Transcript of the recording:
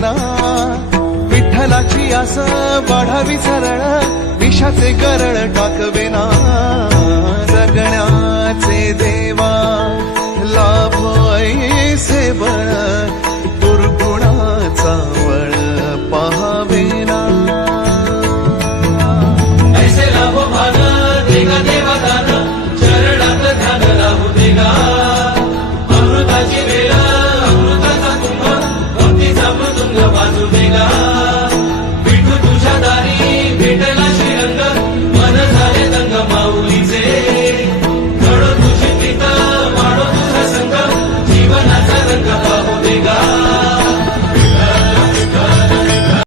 ना विठ्ठलाची अस वाढावी सरळ विषाचे गरळ टाकवेना जगण्याचे देवा लाभ ऐसे बळ दुर्गुणाचा वळ पहावेना ना. देवा चरणात ध्यान देगा. अमृताची tum nawazega